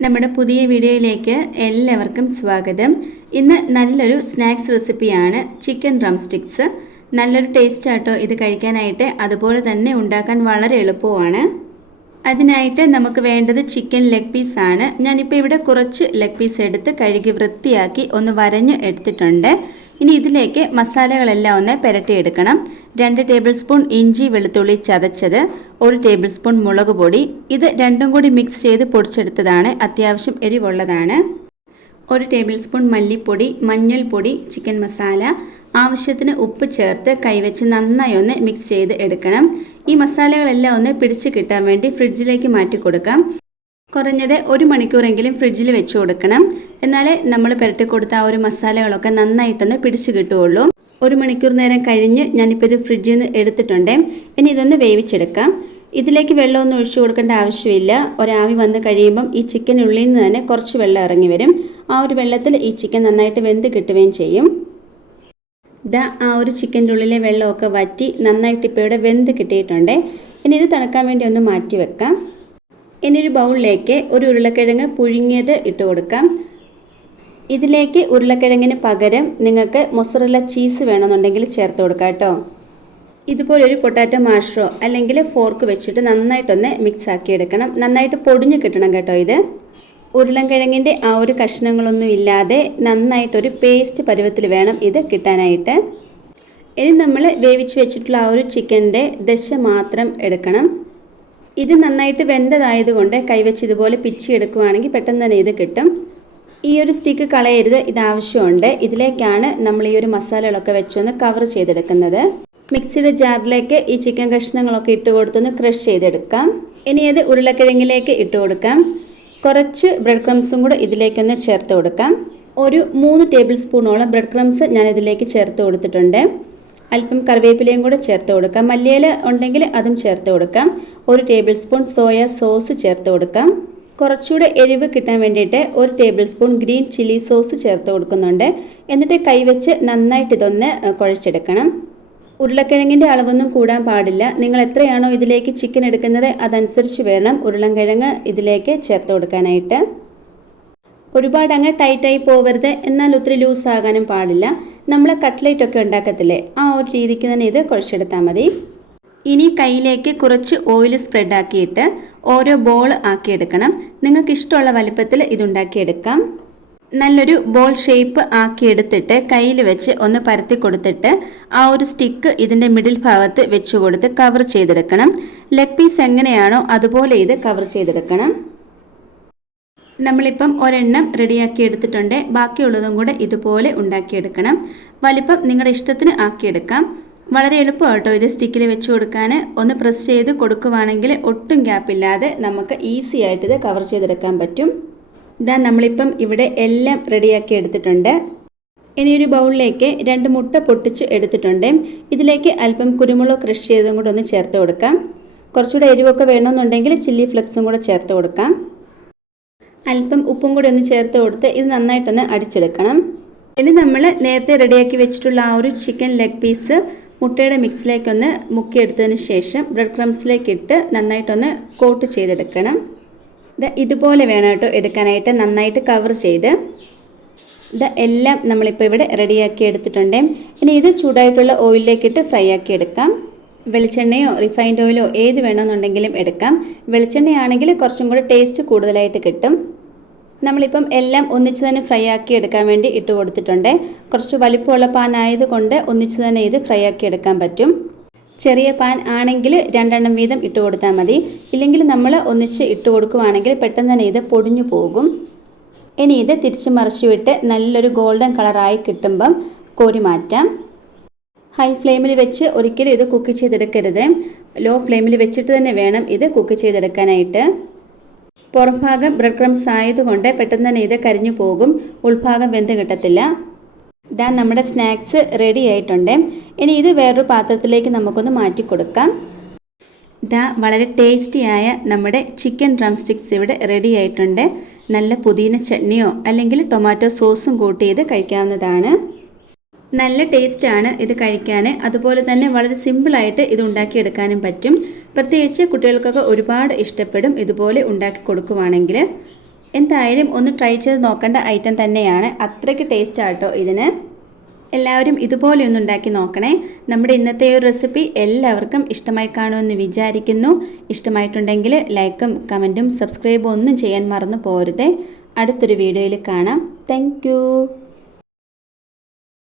നമ്മുടെ പുതിയ വീഡിയോയിലേക്ക് എല്ലാവർക്കും സ്വാഗതം. ഇന്ന് നല്ലൊരു സ്നാക്സ് റെസിപ്പിയാണ് ചിക്കൻ ഡ്രം സ്റ്റിക്സ് നല്ലൊരു ടേസ്റ്റ് ആട്ടോ ഇത് കഴിക്കാനായിട്ട്. അതുപോലെ തന്നെ ഉണ്ടാക്കാൻ വളരെ എളുപ്പമാണ് അതിനായിട്ട് നമുക്ക് വേണ്ടത് ചിക്കൻ ലെഗ് പീസ് ആണ്. ഞാനിപ്പോൾ ഇവിടെ കുറച്ച് ലെഗ് പീസ് എടുത്ത് കഴുകി വൃത്തിയാക്കി ഒന്ന് വരഞ്ഞ് എടുത്തിട്ടുണ്ട്. ഇനി ഇതിലേക്ക് മസാലകളെല്ലാം ഒന്ന് പുരട്ടിയെടുക്കണം രണ്ട് ടേബിൾ സ്പൂൺ ഇഞ്ചി വെളുത്തുള്ളി ചതച്ചത് ഒരു ടേബിൾ സ്പൂൺ മുളക് പൊടി. ഇത് രണ്ടും കൂടി മിക്സ് ചെയ്ത് പൊടിച്ചെടുത്തതാണ്. അത്യാവശ്യം എരിവുള്ളതാണ്. ഒരു ടേബിൾ സ്പൂൺ മല്ലിപ്പൊടി മഞ്ഞൾപ്പൊടി ചിക്കൻ മസാല ആവശ്യത്തിന് ഉപ്പ് ചേർത്ത് കൈവച്ച് നന്നായി ഒന്ന് മിക്സ് ചെയ്ത് എടുക്കണം. ഈ മസാലകളെല്ലാം ഒന്ന് പിടിച്ച് കിട്ടാൻ വേണ്ടി ഫ്രിഡ്ജിലേക്ക് മാറ്റി കൊടുക്കാം. കുറഞ്ഞത് ഒരു മണിക്കൂറെങ്കിലും ഫ്രിഡ്ജിൽ വെച്ച് കൊടുക്കണം. എന്നാലേ നമ്മൾ പുരട്ടി കൊടുത്ത ആ ഒരു മസാലകളൊക്കെ നന്നായിട്ടൊന്ന് പിടിച്ചു കിട്ടുകയുള്ളൂ. ഒരു മണിക്കൂർ നേരം കഴിഞ്ഞ് ഞാനിപ്പോൾ ഇത് ഫ്രിഡ്ജിൽ നിന്ന് എടുത്തിട്ടുണ്ട്. ഇനി ഇതൊന്ന് വേവിച്ചെടുക്കാം. ഇതിലേക്ക് വെള്ളമൊന്നും ഒഴിച്ചു കൊടുക്കേണ്ട ആവശ്യമില്ല. ഒരാവി വന്ന് കഴിയുമ്പം ഈ ചിക്കൻ ഉള്ളിൽ നിന്ന് തന്നെ കുറച്ച് വെള്ളം ഇറങ്ങി വരും. ആ ഒരു വെള്ളത്തിൽ ഈ ചിക്കൻ നന്നായിട്ട് വെന്ത് കിട്ടുകയും ചെയ്യും. ഇതാ ആ ഒരു ചിക്കന്റെ ഉള്ളിലെ വെള്ളമൊക്കെ വറ്റി നന്നായിട്ട് ഇപ്പോൾ ഇവിടെ വെന്ത് കിട്ടിയിട്ടുണ്ട്. ഇനി ഇത് തണുക്കാൻ വേണ്ടി ഒന്ന് മാറ്റി വെക്കാം. ഇനി ഒരു ബൗളിലേക്ക് ഒരു ഉരുളക്കിഴങ്ങ് പുഴുങ്ങിയത് ഇട്ട് കൊടുക്കാം. ഇതിലേക്ക് ഉരുളക്കിഴങ്ങിന് പകരം നിങ്ങൾക്ക് മൊസറല്ല ചീസ് വേണമെന്നുണ്ടെങ്കിൽ ചേർത്ത് കൊടുക്കാം കേട്ടോ. ഇതുപോലെ ഒരു പൊട്ടാറ്റോ മാഷോ അല്ലെങ്കിൽ ഫോർക്ക് വെച്ചിട്ട് നന്നായിട്ടൊന്ന് മിക്സ് ആക്കി എടുക്കണം നന്നായിട്ട് പൊടിഞ്ഞ് കിട്ടണം കേട്ടോ ഇത്. ഉരുളൻകിഴങ്ങിന്റെ ആ ഒരു കഷ്ണങ്ങളൊന്നും ഇല്ലാതെ നന്നായിട്ടൊരു പേസ്റ്റ് പരുവത്തിൽ വേണം ഇത് കിട്ടാനായിട്ട്. ഇനി നമ്മൾ വേവിച്ച് വെച്ചിട്ടുള്ള ആ ഒരു ചിക്കന്റെ ദശ മാത്രം എടുക്കണം. ഇത് നന്നായിട്ട് വെന്തതായതുകൊണ്ട് കൈവച്ച് ഇതുപോലെ പിച്ചി എടുക്കുവാണെങ്കിൽ പെട്ടെന്ന് തന്നെ ഇത് കിട്ടും. ഈ ഒരു സ്റ്റിക്ക് കളയരുത് ഇത് ആവശ്യമുണ്ട്. ഇതിലേക്കാണ് നമ്മൾ ഈ ഒരു മസാലകളൊക്കെ വെച്ചൊന്ന് കവർ ചെയ്തെടുക്കുന്നത്. മിക്സിയുടെ ജാറിലേക്ക് ഈ ചിക്കൻ കഷ്ണങ്ങളൊക്കെ ഇട്ട് കൊടുത്തൊന്ന് ക്രഷ് ചെയ്തെടുക്കാം. ഇനി അത് ഉരുളക്കിഴങ്ങിലേക്ക് ഇട്ട് കൊടുക്കാം. കുറച്ച് ബ്രെഡ് ക്രംസും കൂടെ ഇതിലേക്കൊന്ന് ചേർത്ത് കൊടുക്കാം. ഒരു മൂന്ന് ടേബിൾ സ്പൂണോളം ബ്രെഡ് ക്രംസ് ഞാൻ ഇതിലേക്ക് ചേർത്ത് കൊടുത്തിട്ടുണ്ട്. അല്പം കറിവേപ്പിലയും കൂടെ ചേർത്ത് കൊടുക്കാം. മല്ലിയില ഉണ്ടെങ്കിൽ അതും ചേർത്ത് കൊടുക്കാം. ഒരു ടേബിൾ സ്പൂൺ സോയ സോസ് ചേർത്ത് കൊടുക്കാം. കുറച്ചുകൂടെ എരിവ് കിട്ടാൻ വേണ്ടിയിട്ട് ഒരു tablespoon green chilli sauce ചേർത്ത് കൊടുക്കുന്നുണ്ട്. എന്നിട്ട് കൈവച്ച് നന്നായിട്ട് ഇതൊന്ന് കുഴച്ചെടുക്കണം. ഉരുളക്കിഴങ്ങിന്റെ അളവൊന്നും കൂടാൻ പാടില്ല. നിങ്ങൾ എത്രയാണോ ഇതിലേക്ക് ചിക്കൻ എടുക്കുന്നത് അതനുസരിച്ച് വേണം ഉരുളക്കിഴങ്ങ് ഇതിലേക്ക് ചേർത്ത് കൊടുക്കാനായിട്ട്. ഒരുപാട് അങ്ങ് ടൈറ്റായി പോവരുത്. എന്നാൽ ഒത്തിരി ലൂസ് ആകാനും പാടില്ല. നമ്മൾ കട്ട്ലേറ്റ് ഒക്കെ ഉണ്ടാക്കത്തില്ലേ? ആ ഒരു രീതിക്ക് തന്നെ ഇത് കുഴച്ചെടുത്താൽ മതി. ഇനി കയ്യിലേക്ക് കുറച്ച് ഓയിൽ സ്പ്രെഡ് ആക്കിയിട്ട് ഓരോ ബോൾ ആക്കിയെടുക്കണം. നിങ്ങൾക്ക് ഇഷ്ടമുള്ള വലിപ്പത്തിൽ ഇതുണ്ടാക്കിയെടുക്കാം നല്ലൊരു ബോൾ ഷേപ്പ് ആക്കി എടുത്തിട്ട് കയ്യിൽ വെച്ച് ഒന്ന് പരത്തി കൊടുത്തിട്ട് ആ ഒരു സ്റ്റിക്ക് ഇതിന്റെ മിഡിൽ ഭാഗത്ത് വെച്ച് കൊടുത്ത് കവർ ചെയ്തെടുക്കണം. ലെഗ് പീസ് എങ്ങനെയാണോ അതുപോലെ ഇത് കവർ ചെയ്തെടുക്കണം. നമ്മളിപ്പം ഒരെണ്ണം റെഡിയാക്കി എടുത്തിട്ടുണ്ട്. ബാക്കിയുള്ളതും കൂടെ ഇതുപോലെ ഉണ്ടാക്കിയെടുക്കണം. വലിപ്പം നിങ്ങളുടെ ഇഷ്ടത്തിന് ആക്കിയെടുക്കാം. വളരെ എളുപ്പമാണ് കേട്ടോ ഇത് സ്റ്റിക്കിൽ വെച്ച് കൊടുക്കാൻ ഒന്ന് പ്രസ് ചെയ്ത് കൊടുക്കുവാണെങ്കിൽ ഒട്ടും ഗ്യാപ്പില്ലാതെ നമുക്ക് ഈസി ആയിട്ട് ഇത് കവർ ചെയ്തെടുക്കാൻ പറ്റും. ഇതാ നമ്മളിപ്പം ഇവിടെ എല്ലാം റെഡിയാക്കി എടുത്തിട്ടുണ്ട്. ഇനി ഒരു ബൗളിലേക്ക് രണ്ട് മുട്ട പൊട്ടിച്ച് എടുത്തിട്ടുണ്ട്. ഇതിലേക്ക് അല്പം കുരുമുളക് ക്രഷ് ചെയ്തതും കൂടെ ഒന്ന് ചേർത്ത് കൊടുക്കാം. കുറച്ചുകൂടെ എരിവൊക്കെ വേണമെന്നുണ്ടെങ്കിൽ ചില്ലി ഫ്ലെക്സും കൂടെ ചേർത്ത് കൊടുക്കാം. അല്പം ഉപ്പും കൂടി ഒന്ന് ചേർത്ത് കൊടുത്ത് ഇത് നന്നായിട്ടൊന്ന് അടിച്ചെടുക്കണം. ഇനി നമ്മൾ നേരത്തെ റെഡിയാക്കി വെച്ചിട്ടുള്ള ആ ഒരു ചിക്കൻ ലെഗ് പീസ് മുട്ടയുടെ മിക്സിലേക്കൊന്ന് മുക്കിയെടുത്തതിന് ശേഷം ബ്രെഡ് ക്രംസിലേക്ക് ഇട്ട് നന്നായിട്ടൊന്ന് കോട്ട് ചെയ്തെടുക്കണം. ഇതുപോലെ വേണം കേട്ടോ എടുക്കാനായിട്ട് നന്നായിട്ട് കവർ ചെയ്ത്. ഇത് എല്ലാം നമ്മളിപ്പോൾ ഇവിടെ റെഡിയാക്കി എടുത്തിട്ടുണ്ട്. ഇനി ഇത് ചൂടായിട്ടുള്ള ഓയിലിലേക്കിട്ട് ഫ്രൈ ആക്കി എടുക്കാം. വെളിച്ചെണ്ണയോ റിഫൈൻഡ് ഓയിലോ ഏത് വേണമെന്നുണ്ടെങ്കിലും എടുക്കാം. വെളിച്ചെണ്ണയാണെങ്കിൽ കുറച്ചും കൂടെ ടേസ്റ്റ് കൂടുതലായിട്ട് കിട്ടും. നമ്മളിപ്പം എല്ലാം ഒന്നിച്ച് തന്നെ ഫ്രൈ ആക്കി എടുക്കാൻ വേണ്ടി ഇട്ട് കൊടുത്തിട്ടുണ്ട്. കുറച്ച് വലിപ്പമുള്ള പാൻ ആയതുകൊണ്ട് ഒന്നിച്ച് തന്നെ ഇത് ഫ്രൈ ആക്കി എടുക്കാൻ പറ്റും. ചെറിയ പാൻ ആണെങ്കിൽ രണ്ടെണ്ണം വീതം ഇട്ട് കൊടുത്താൽ മതി. ഇല്ലെങ്കിൽ നമ്മൾ ഒന്നിച്ച് ഇട്ട് കൊടുക്കുവാണെങ്കിൽ പെട്ടെന്ന് തന്നെ ഇത് പൊടിഞ്ഞു പോകും. ഇനി ഇത് തിരിച്ച് മറിച്ചു വിട്ട് നല്ലൊരു ഗോൾഡൻ കളറായി കിട്ടുമ്പം കോരി മാറ്റാം. ഹൈ ഫ്ലെയിമിൽ വെച്ച് ഒരിക്കലും ഇത് കുക്ക് ചെയ്തെടുക്കരുത്. ലോ ഫ്ലെയിമിൽ വെച്ചിട്ട് തന്നെ വേണം ഇത് കുക്ക് ചെയ്തെടുക്കാനായിട്ട്. പുറംഭാഗം ബ്രെഡ് ക്രംസ് ആയതുകൊണ്ട് പെട്ടെന്ന് തന്നെ ഇത് കരിഞ്ഞു പോകും. ഉൾഭാഗം വെന്ത് കിട്ടത്തില്ല. ഇതാ നമ്മുടെ സ്നാക്സ് റെഡി ആയിട്ടുണ്ട്. ഇനി ഇത് വേറൊരു പാത്രത്തിലേക്ക് നമുക്കൊന്ന് മാറ്റി കൊടുക്കാം. ഇതാ വളരെ ടേസ്റ്റിയായ നമ്മുടെ ചിക്കൻ ഡ്രം സ്റ്റിക്സ് ഇവിടെ റെഡി ആയിട്ടുണ്ട്. നല്ല പുതിന ചട്നിയോ അല്ലെങ്കിൽ ടൊമാറ്റോ സോസും കൂട്ടി ഇത് കഴിക്കാവുന്നതാണ്. നല്ല ടേസ്റ്റാണ് ഇത് കഴിക്കാൻ അതുപോലെ തന്നെ വളരെ സിമ്പിളായിട്ട് ഇത് ഉണ്ടാക്കിയെടുക്കാനും പറ്റും. പ്രത്യേകിച്ച് കുട്ടികൾക്കൊക്കെ ഒരുപാട് ഇഷ്ടപ്പെടും ഇതുപോലെ ഉണ്ടാക്കി കൊടുക്കുവാണെങ്കിൽ. എന്തായാലും ഒന്ന് ട്രൈ ചെയ്ത് നോക്കേണ്ട ഐറ്റം തന്നെയാണ്. അത്രയ്ക്ക് ടേസ്റ്റ് ആട്ടോ ഇതിന്. എല്ലാവരും ഇതുപോലെ ഒന്ന് ഉണ്ടാക്കി നോക്കണേ. നമ്മുടെ ഇന്നത്തെ ഒരു റെസിപ്പി എല്ലാവർക്കും ഇഷ്ടമായി കാണുമെന്ന് വിചാരിക്കുന്നു. ഇഷ്ടമായിട്ടുണ്ടെങ്കിൽ ലൈക്കും കമന്റും സബ്സ്ക്രൈബും ഒന്നും ചെയ്യാൻ മറന്നു പോരുതേ അടുത്തൊരു വീഡിയോയിൽ കാണാം. താങ്ക്